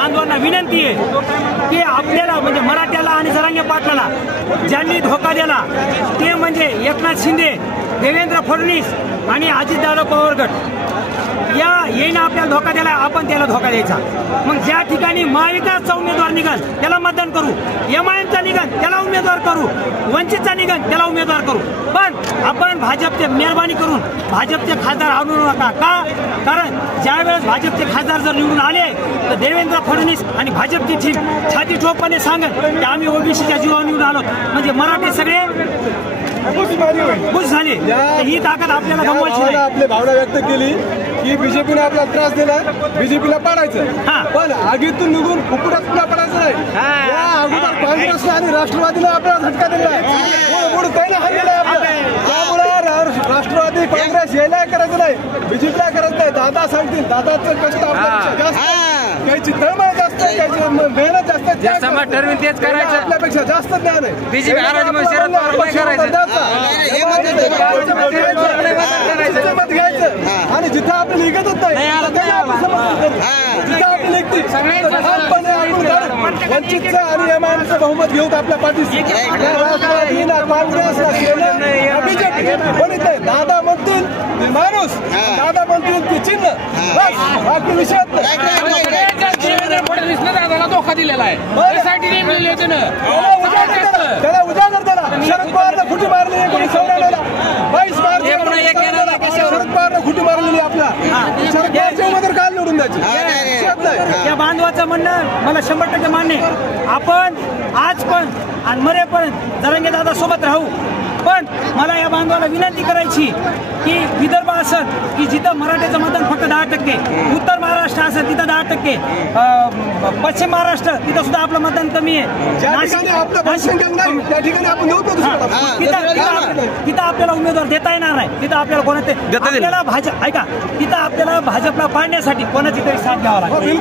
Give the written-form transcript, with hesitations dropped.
बांधवांना विनंती आहे की आपल्याला म्हणजे मराठ्याला आणि जरांगे पाटलाला ज्यांनी धोका दिला ते म्हणजे एकनाथ शिंदे, देवेंद्र फडणवीस आणि अजितदादा पवार गट या येईना आपल्याला धोका दिला, आपण त्याला धोका द्यायचा। मग ज्या ठिकाणी महाविकासचा उमेदवार निघाल त्याला मतदान करू, एमआयएमचा निघाल त्याला उमेदवार करू, वंचितचा निघाल त्याला उमेदवार करू, पण आपण भाजपचे मेहरबानी करून भाजपचे खासदार आणू नका। का? कारण ज्यावेळेस भाजपचे खासदार जर निवडून आले तर देवेंद्र फडणवीस आणि भाजपची टीम छाती ठोकपणे सांगत की आम्ही ओबीसीच्या जीवावर निवडून आलो, म्हणजे मराठी सगळे खुश झाले। ही ताकद आपल्याला गमवायची नाही। आपली भावना व्यक्त केली की बीजेपीने आपल्याला त्रास दिला, बीजेपीला पाडायचं, पण आगीतून निघून फुकुटात पुन्हा पडायचं नाही। या अगोदर काँग्रेस आणि राष्ट्रवादीला आपल्याला झटका दिलाय, त्यामुळे राष्ट्रवादी काँग्रेस यायला करायचं नाही, बीजेपीला करायचं नाही। दादा सांगतील, दादाचं कष्ट आपल्यापेक्षा जास्त, त्याची तळमळ जास्त, त्याची मेहनत जास्त, ठरवून तेच करायचं, आपल्यापेक्षा जास्त ज्ञान आहे। बीजेपी मत घ्यायचं आणि जिथं आपल्याला निघतच नाही जिथं आपली निघते वंचितचं आणि एमआयएमचं बहुमत घेऊन आपल्या पाठीशी राष्ट्रवादी ना काँग्रेस ना सेना बीजेपी कोणीच नाही। दादा म्हणतील माणूस, दादा म्हणतील ते चिन्ह, बस बाकी विषयात दादाला धोका दिलेला आहे, त्याला उजागर त्याला शरद पवारला खुटी मारली, 22 मार्च शरद पवारला खुटी मारलेली आपला शरद पवारच्या उमेदवार काल निवडून द्यायची। या बांधवाचं म्हणणं मला 100% मान्य आहे। आपण आज पण आणि मरेपर्यंत जरांगे दादा सोबत राहू, पण मला या बांधवाला विनंती करायची की विदर्भ असेल की जिथं मराठ्याचं मतदान फक्त 10%, उत्तर महाराष्ट्र असेल तिथं 10%, पश्चिम महाराष्ट्र तिथं सुद्धा आपलं मतदान कमी आहे, तिथं आपल्याला उमेदवार देता येणार नाही, तिथं आपल्याला कोणाचे आपल्याला भाजप ऐका तिथं आपल्याला भाजपला पाडण्यासाठी कोणाची तरी साथ घ्यावा लागेल।